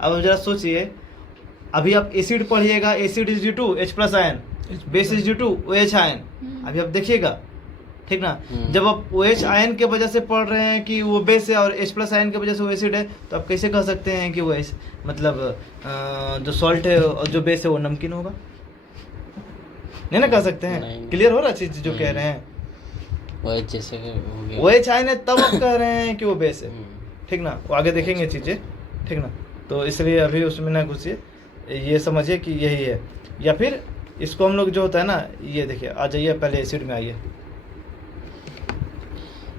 अब जरा सोचिए, अभी आप एसिड पढ़िएगा, acid is due to H plus ion, base is due to OH ion. अभी आप देखिएगा, ठीक ना। जब आप OH आयन के वजह से पढ़ रहे हैं कि वो बेस है और H प्लस आयन की वजह से वो एसिड है, तो आप कैसे कह सकते हैं कि वो मतलब जो सॉल्ट है और जो बेस है वो नमकीन होगा? नहीं ना कह सकते हैं। क्लियर हो रहा चीज जो कह रहे हैं? OH जैसे हो गया, OH आयन है तब आप कह रहे हैं कि वो बेस है, ठीक ना। वो आगे देखेंगे चीज़ें, ठीक ना। तो इसलिए अभी उसमें ना घुसिए, ये समझिए कि यही है। या फिर इसको हम लोग जो होता है ना, ये देखिए, आ जाइए पहले एसिड में आइए।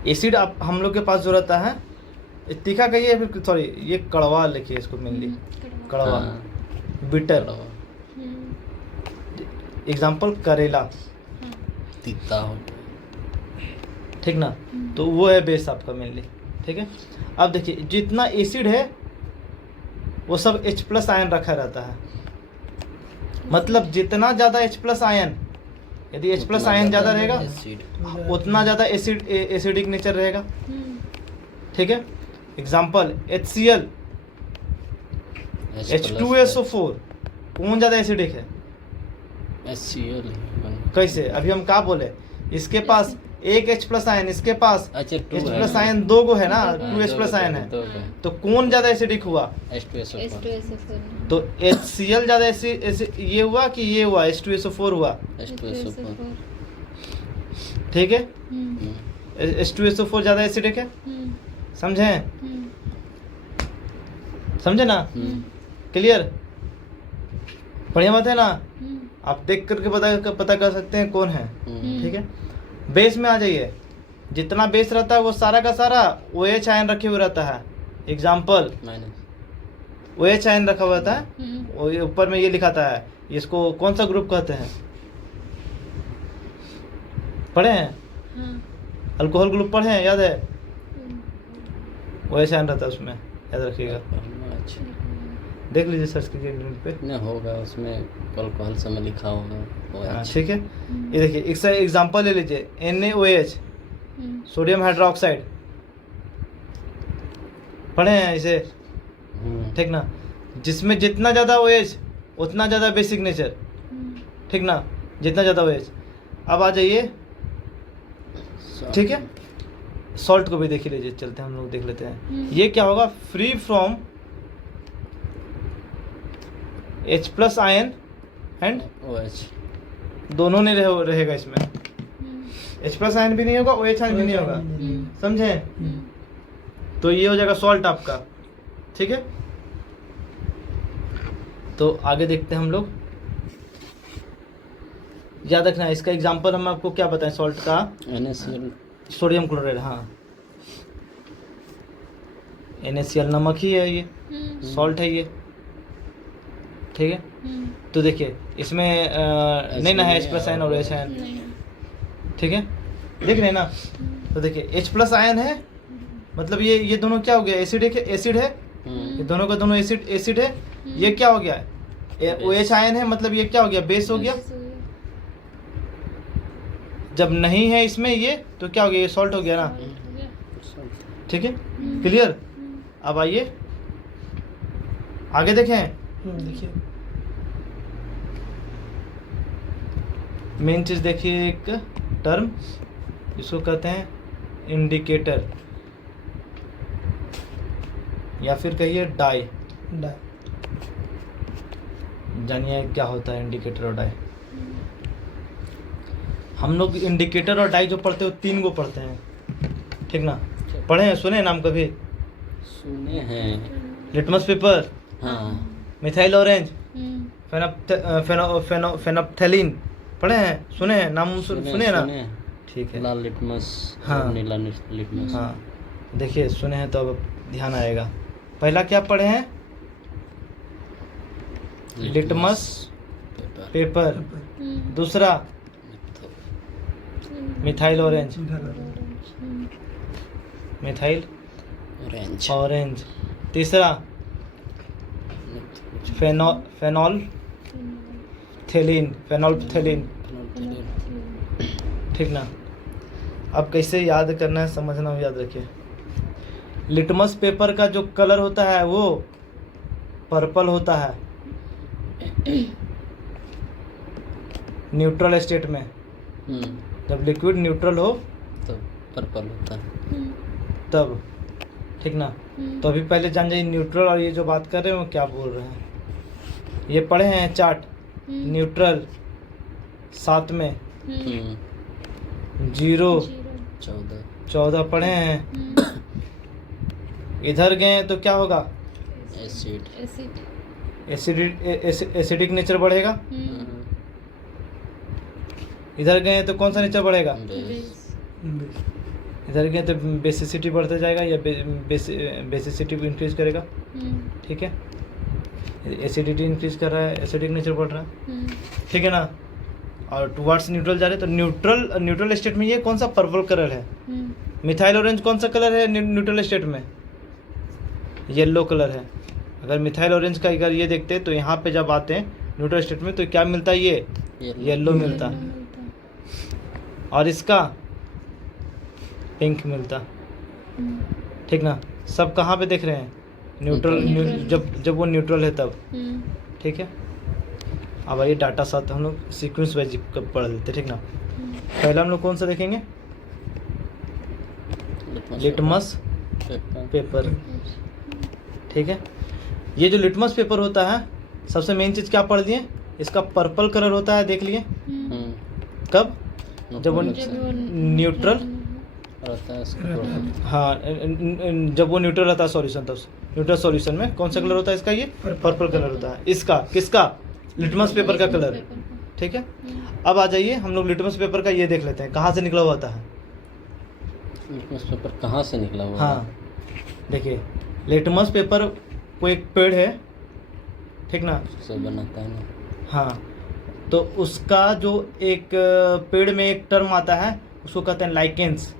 एसिड आप हम लोग के पास जो रहता है, तीखा कहिए फिर, सॉरी ये कड़वा लिखिए इसको, मेनली कड़वा, बिटर। एग्जाम्पल करेला, तीता हो, ठीक ना। तो वो है बेस आपका मेनली, ठीक है। अब देखिए जितना एसिड है वो सब H प्लस आयन रखा रहता है। मतलब जितना ज़्यादा H प्लस आयन, यदि H प्लस आयन ज़्यादा रहेगा उतना ज़्यादा एसिडिक नेचर रहेगा, ठीक है। एग्जाम्पल HCl, H2SO4, कौन ज़्यादा एसिडिक है? HCl। कैसे? अभी हम क्या बोले, इसके पास एक H प्लस आयन, इसके पास अच्छा, H प्लस आयन 2 गो है ना, 2H प्लस आयन है, तो कौन ज़्यादा एसिडिक हुआ? H2SO4। तो HCl ज़्यादा ये हुआ कि ये हुआ H2SO4 हुआ, H2SO4, ठीक है। H2SO4 ज़्यादा एसिडिक है, समझे? समझे ना? क्लियर? बढ़िया बात है ना। आप देख करके पता कर सकते हैं कौन है, ठीक है। बेस में आ जाइए, जितना बेस रहता है वो सारा का सारा OH आयन रखे हुए रहता है। एग्जाम्पल OH आयन रखा हुआ रहता है, और ऊपर में ये लिखाता है, इसको कौन सा ग्रुप कहते हैं? पढ़े हैं? अल्कोहल ग्रुप पढ़े हैं, याद है? OH आयन रहता है उसमें, याद रखिएगा, देख लीजिए सर्च कीजिए लिंक पे, नहीं होगा उसमें अल्कोहल समय लिखा होगा। ठीक है। ये देखिए एक एग्जांपल ले लीजिए, NaOH, सोडियम हाइड्रोक्साइड, पढ़े हैं इसे, ठीक ना। जिसमें जितना ज़्यादा OH उतना ज़्यादा बेसिक नेचर, ठीक ना, जितना ज़्यादा OH। अब आ जाइए, ठीक है, सॉल्ट को भी देख ही लीजिए, चलते हैं हम लोग देख लेते हैं ये क्या होगा। Free from H plus ion and OH, दोनों नहीं रहेगा इसमें। H प्लस आयन भी नहीं होगा, OH आयन भी नहीं होगा, समझे? तो ये हो जाएगा सॉल्ट आपका, ठीक है। तो आगे देखते हैं हम लोग, याद रखना है इसका एग्जांपल हम आपको क्या बताएं सॉल्ट का, NaCl, सोडियम क्लोराइड। हाँ, NaCl नमक ही है, ये सॉल्ट है ये, ठीक है। तो देखिए इसमें नहीं ना है H प्लस आयन और OH आयन, ठीक है, देख रहे हैं ना। तो देखिए H प्लस आयन है, मतलब ये दोनों क्या हो गया, एसिड है, ये दोनों का दोनों एसिड है। ये क्या हो गया, OH आयन है, मतलब ये क्या हो गया, बेस हो गया। जब नहीं है इसमें ये, तो क्या हो गया, ये सॉल्ट हो गया ना, ठीक है। क्लियर? अब आइए आगे देखें, देखिए मेन चीज़ देखिए, एक टर्म इसको कहते हैं इंडिकेटर, या फिर कहिए डाई। जानिए क्या होता है इंडिकेटर और डाई। हम लोग इंडिकेटर और डाई जो पढ़ते हो 3 गो पढ़ते हैं, ठीक ना। पढ़े हैं, सुने नाम कभी? सुने हैं। लिटमस पेपर, हाँ, मिथाइल ऑरेंज, फेनोप्थेलिन, पढ़े हैं, सुने हैं नाम, सुने हैं ना? ठीक है। लाल लिटमस, हाँ, नीला लिटमस। हाँ, देखिए सुने हैं तो अब ध्यान आएगा। पहला क्या पढ़े हैं, लिटमस पेपर। दूसरा मिथाइल ऑरेंज, मिथाइल ऑरेंज। तीसरा फेनोल्फथेलिन, ठीक ना। अब कैसे याद करना है, समझना हो, याद रखिए। लिटमस पेपर का जो कलर होता है वो पर्पल होता है न्यूट्रल स्टेट में। जब लिक्विड न्यूट्रल हो तो पर्पल होता है। तब, ठीक ना। तो अभी पहले जान जाइए न्यूट्रल और ये जो बात कर रहे हैं वो क्या बोल रहे हैं। ये पढ़े हैं चार्ट, न्यूट्रल 7 में, 0 14 पढ़े हैं। इधर गए तो क्या होगा, एसिडिक नेचर बढ़ेगा। इधर गए तो कौन सा नेचर बढ़ेगा, इधर गए तो बेसिसिटी बढ़ते जाएगा या बेसिसिटी इंक्रीज करेगा। ठीक है, एसिडिटी इंक्रीज कर रहा है, एसिडिक नेचर बढ़ रहा है, ठीक है ना। और टुवर्ड्स न्यूट्रल जा रहे हैं तो न्यूट्रल स्टेट में ये कौन सा पर्पल कलर है। मिथाइल ऑरेंज कौन सा कलर है न्यूट्रल स्टेट में, येलो कलर है। अगर मिथाइल ऑरेंज का अगर ये देखते हैं तो यहाँ पे जब आते हैं न्यूट्रल स्टेट में तो क्या मिलता है, ये येलो मिलता है और इसका पिंक मिलता। ठीक ना, सब कहाँ पे देख रहे हैं, न्यूट्रल, जब वो न्यूट्रल है तब। ठीक है, अब ये डाटा साथ हम लोग सीक्वेंस वाइज पढ़ लेते, ठीक ना। पहला हम लोग कौन सा देखेंगे, लिटमस पेपर। ठीक है, ये जो लिटमस पेपर होता है सबसे मेन चीज़ क्या पढ़ लिए, इसका पर्पल कलर होता है, देख लिए। कब, जब वो न्यूट्रल रहता है, हाँ, जब वो न्यूट्रल रहता है सॉल्यूशन, तब न्यूट्रल सॉल्यूशन में कौन सा कलर होता है इसका, ये पर्पल कलर होता है। इसका किसका, लिटमस पेपर का कलर। ठीक है, अब आ जाइए हम लोग लिटमस पेपर का ये देख लेते हैं कहाँ से निकला हुआ था। लिटमस पेपर कहाँ से निकला हुआ, हाँ देखिए, लिटमस पेपर को एक पेड़ है, ठीक ना, उससे बनाता है ना। हाँ, तो उसका जो एक पेड़ में एक टर्म आता है उसको कहते हैं लाइकेंस।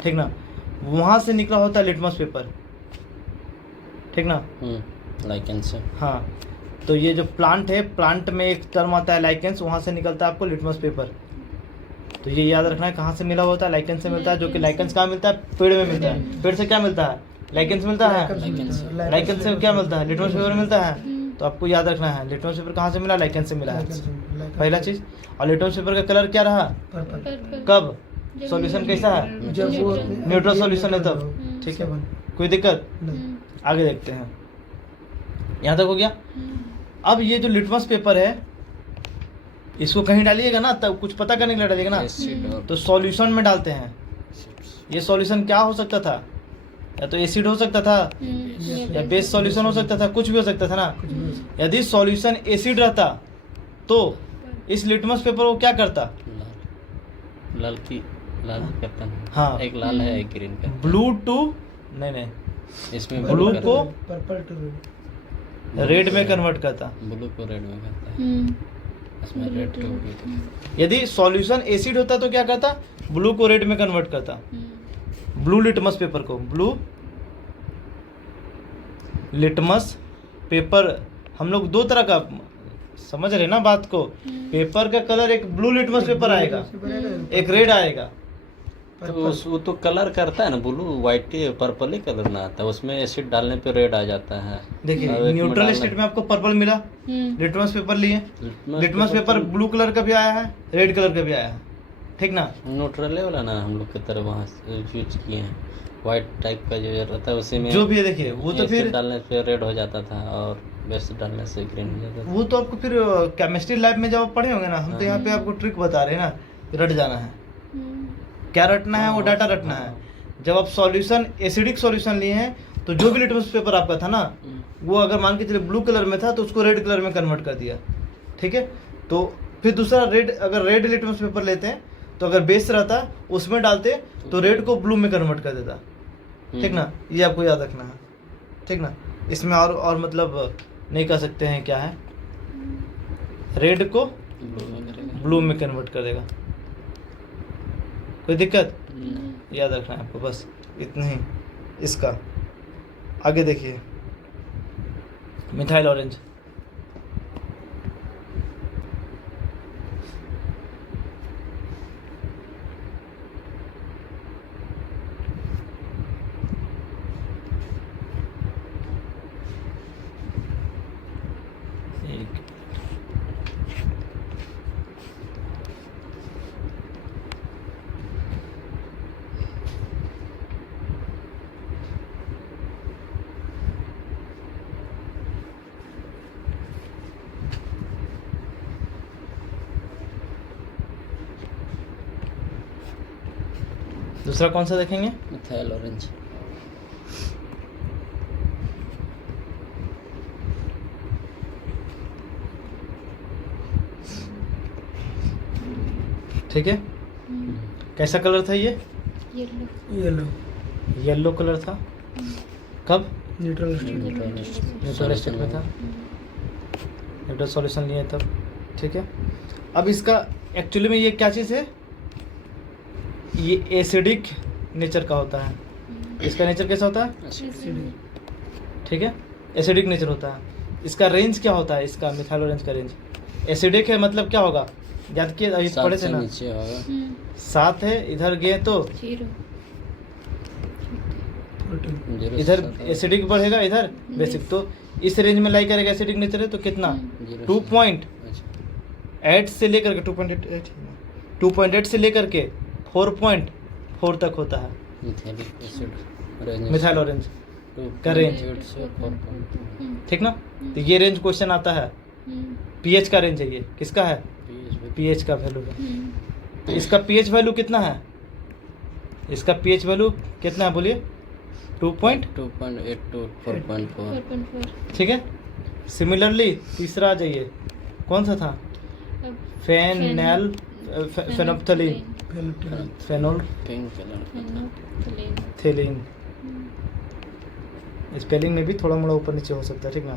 ठीक ना, वहाँ से निकला होता है लिटमस पेपर। ठीक ना, लाइकेंस से। हाँ, तो ये जो प्लांट है, प्लांट में एक टर्म आता है लाइकेंस, वहाँ से निकलता है आपको लिटमस पेपर। तो ये याद रखना है कहाँ से मिला होता है, लाइकेंस से मिलता है। जो कि लाइकेंस कहाँ मिलता है, पेड़ में मिलता है। पेड़ से क्या मिलता है, लाइकेंस मिलता है। लाइकेंस से क्या मिलता है, लिटमस पेपर मिलता है। तो आपको याद रखना है लिटमस पेपर कहाँ से मिला, लाइकेंस से मिला है, पहला चीज़। और लिटमस पेपर का कलर क्या रहा, कब, सॉल्यूशन कैसा है, जब वो न्यूट्रल सॉल्यूशन है तब। ठीक है, कोई दिक्कत, आगे देखते हैं। यहाँ तक हो गया। अब ये जो लिटमस पेपर है इसको कहीं डालिएगा ना तब कुछ पता करने के लिए डालिएगा ना, तो सॉल्यूशन में डालते हैं। ये सॉल्यूशन क्या हो सकता था, या तो एसिड हो सकता था या बेस सॉल्यूशन हो सकता था, कुछ भी हो सकता था ना। यदि सॉल्यूशन एसिड रहता तो इस लिटमस पेपर को क्या करता, लाल करता है। हाँ, एक लाल है, एक ग्रीन का। ब्लू टू नहीं इसमें ब्लू को पर्पल टू रेड में कन्वर्ट करता। ब्लू को रेड में करता है, इसमें रेड टू ब्लू। यदि सॉल्यूशन एसिड होता तो क्या करता, ब्लू को रेड में कन्वर्ट करता। ब्लू लिटमस पेपर को, ब्लू लिटमस पेपर, हम लोग दो तरह का समझ रहे ना बात को। पेपर का कलर एक ब्लू लिटमस पेपर आएगा, एक रेड आएगा। तो वो तो कलर करता है ना, ब्लू व्हाइट पर्पल ही कलर ना आता है, उसमें एसिड डालने पे रेड आ जाता है। देखिए न्यूट्रल स्टेट में आपको पर्पल मिला, लिटमस पेपर लिए, लिटमस पेपर ब्लू कलर का भी आया है, रेड कलर का भी आया है। ठीक ना, न्यूट्रल वाला ना हम लोग की तरफ वहाँ यूज किए हैं, व्हाइट टाइप का जो रहता है उसी में जो भी है। देखिए वो तो फिर डालने पे रेड हो जाता था और बेस डालने से ग्रीन हो जाता था। वो तो आपको फिर केमिस्ट्री लैब में जब आप पढ़े होंगे ना, हम तो यहाँ पे आपको ट्रिक बता रहे हैं ना, रट जाना है। क्या रटना है, वो डाटा रटना है। जब आप सॉल्यूशन एसिडिक सॉल्यूशन लिए हैं तो जो भी लिटमस पेपर आपका था ना, वो अगर मान के चलिए ब्लू कलर में था तो उसको रेड कलर में कन्वर्ट कर दिया। ठीक है, तो फिर दूसरा रेड, अगर रेड लिटमस पेपर लेते हैं तो अगर बेस रहता उसमें डालते तो रेड को ब्लू में कन्वर्ट कर देता। ठीक ना, ये आपको याद रखना है। ठीक ना, इसमें और मतलब नहीं कह सकते हैं क्या है, रेड को ब्लू में कन्वर्ट कर देगा। कोई दिक्कत, याद रखना है आपको, बस इतना ही इसका। आगे देखिए, मिथाइल ऑरेंज। दूसरा कौन सा देखेंगे? Methyl orange. ठीक है, हम्म, कैसा कलर था ये? येलो येलो कलर था। कब? न्यूट्रल स्टेट न्यूट्रल स्टेट में था, न्यूट्रल सॉल्यूशन लिए तब। ठीक है, अब इसका एक्चुअली में ये क्या चीज़ है? ये एसिडिक नेचर का होता है। इसका नेचर कैसा होता है? ठीक है, एसिडिक नेचर होता है। इसका रेंज क्या होता है? इसका मिथाइल ऑरेंज का रेंज एसिडिक है, मतलब क्या होगा? याद किए, अभी पढ़े थे ना, नीचे होगा 7 है, इधर गए तो 0 इधर एसिडिक बढ़ेगा, इधर बेसिक। तो इस रेंज में लाई करेगा, एसिडिक नेचर है तो कितना? 2.8 से लेकर के 2.8 से लेकर के 4.4 तक होता है मिथाइल ऑरेंज का रेंज। ठीक ना? तो ये रेंज क्वेश्चन आता है। पीएच का रेंज है ये, किसका है? पीएच का वैल्यू है। तो इसका पीएच वैल्यू कितना है? इसका पीएच वैल्यू कितना है बोलिए? 2.8 to 4.4। 4.4 ठीक है। सिमिलरली तीसरा आ जाइए, कौन सा था? Phenol phenolphthalein phenol pink colour थेलिन। स्पेलिंग में भी थोड़ा मोड़ा ऊपर नीचे हो सकता है, ठीक ना?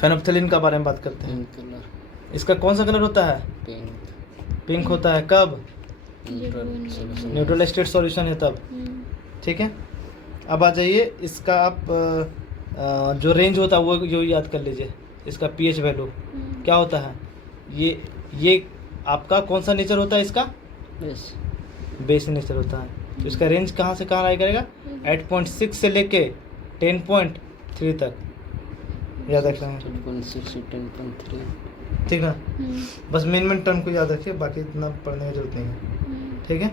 फेनोप्थलीन का बारे में बात करते हैं। Pink colour. इसका कौन सा कलर होता है? पिंक होता है। कब? न्यूट्रल स्टेट सॉल्यूशन है तब। ठीक है, अब आ जाइए इसका आप जो रेंज होता है वो जो याद कर लीजिए। इसका पीएच वैल्यू क्या होता है? ये आपका कौन सा नेचर होता है? इसका बेस नेचर होता है। तो इसका रेंज कहाँ से कहाँ आया करेगा? 8.6 से लेके 10.3 तक याद रखना है। 10.6 to 10.3। ठीक ना? बस मेन टर्म को याद रखिए, बाकी इतना पढ़ने की जरूरत नहीं है। ठीक है।